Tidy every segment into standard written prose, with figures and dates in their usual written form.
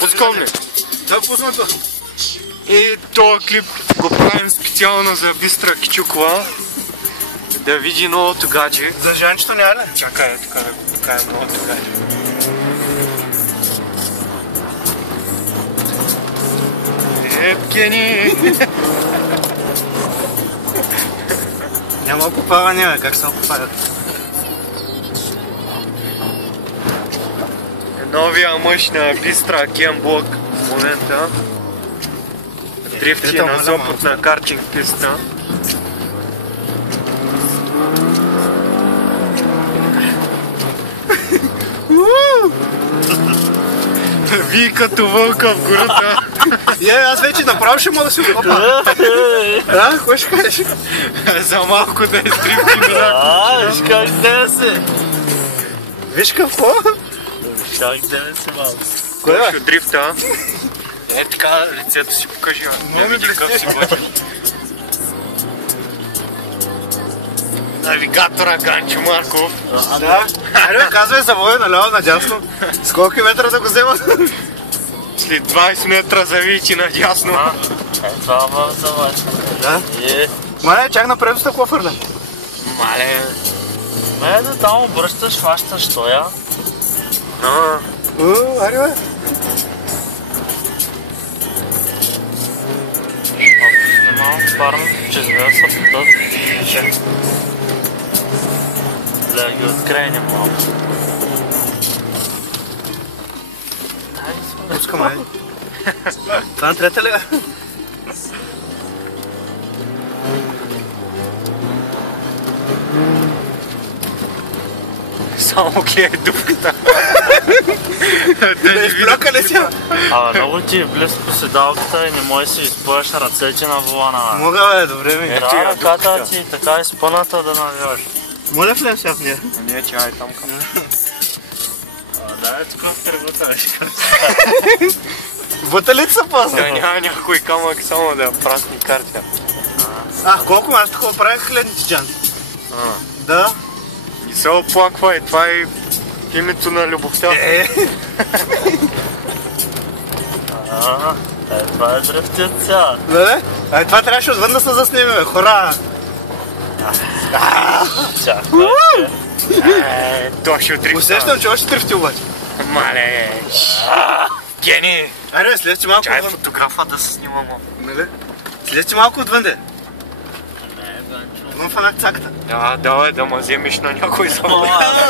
Пускам ли? Да, пуснато. И този клип го правим специално за Бистра Кичукова. Да види новото гадже. За Жанчето няма ли? Чакай, тук да го покажем новото гадже. Евгений! Няма окупаване, бе. Как се окупават? Новия мъж на Бистра Гемблок в момента. Дрифти на западна карчинг писта. Ви като вълка в гората. Аз вече направо ще мога да си окупа. Да, кой ще кажеш? За малко да издрифти мина. Виж как да се. Виж какво? Виж как да се малко. Кой Ще дрифта. Е така, лицето си покажи. Много ми какъв си готин. Навигатора Ганчо Марков. Да. Айде, казвай завоя наляво надясно. С колко метра да го вземат? След 20 метра завити надясно. Това във завършва. Да. Е. Мале, чак напред с такова фърля. Мале. Да там обръщаш, хващаш тоя. Айде, бе. Ако ще парно, че звея са потът. Да ги открейнем малко. Пускам, айде. Това на трета ли? Само гледай дупката. Да изплюка ли си? Много ти е близко седалката и не можеш да си изпъваш ръцете на волана. Мога, бе, добре ми. Ето Да, я ръката дупката. ти така е спъната да навиваш. Моля влем сега в нея. Не, че ай там към. Да, е тук в тръбата, виж как. Вътре ли са пазна? Да, няма някой камък, само да прасни карта. Колко аз такова правих хледните джанти? Да. И се оплаква, това е името на любовта. Това е дръфтият сега. Да, да? Това трябваше отвън да се заснеме, бе. Хора! Чакай. То ще дрифта. Усещам, че още тръфти обаче. Мале. Гени. Айде, бе, слезте малко Чай отвън. фотографа да се снимам. Нали? Слезте малко отвън, де. Не, Ганчо. Вън фанах цаката. Давай да ме вземеш на някой само.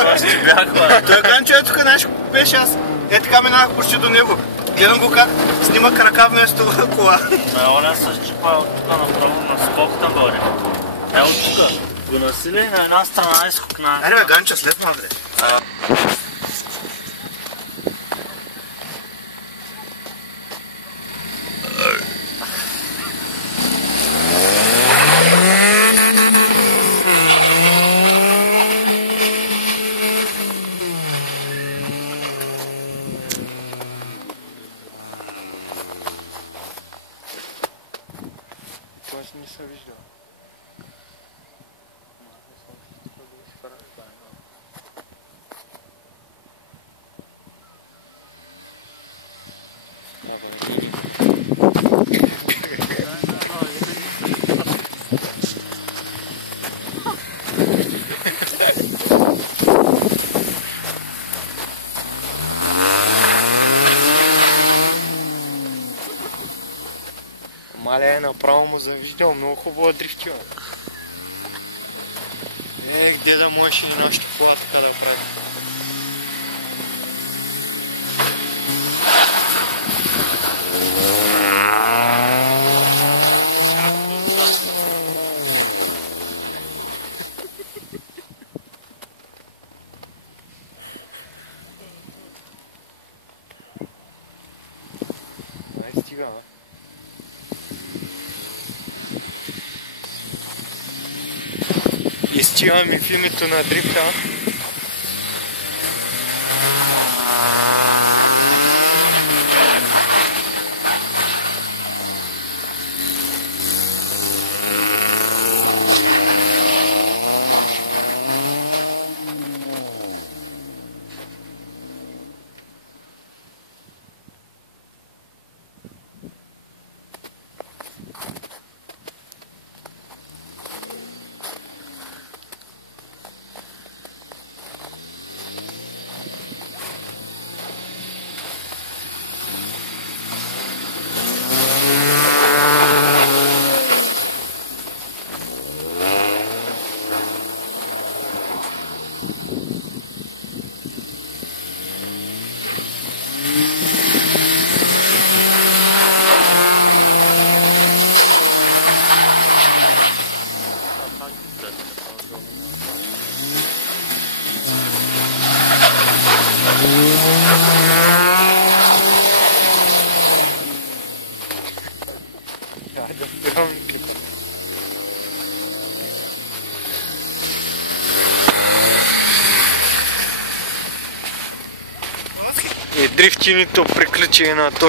Аз ще бях, бе. Той Ганчо е тук, знаеш, беше аз. Е така минах почти до него. Гледам го как снима крака вместо кола. Оня се щипа от тук направо на скок нагоре. От тук. Го насили на една страна и скокна. Айде, бе, Ганчо, след малко, бе. Това си не се вижда. Мале, направо му завиждал, много хубаво дрифтива. Где да можеш и нашата кола така да прави? Ай, стига, а? Изчиваме в името на дрифта. Да спирам. И дрифтинито приключи на точно.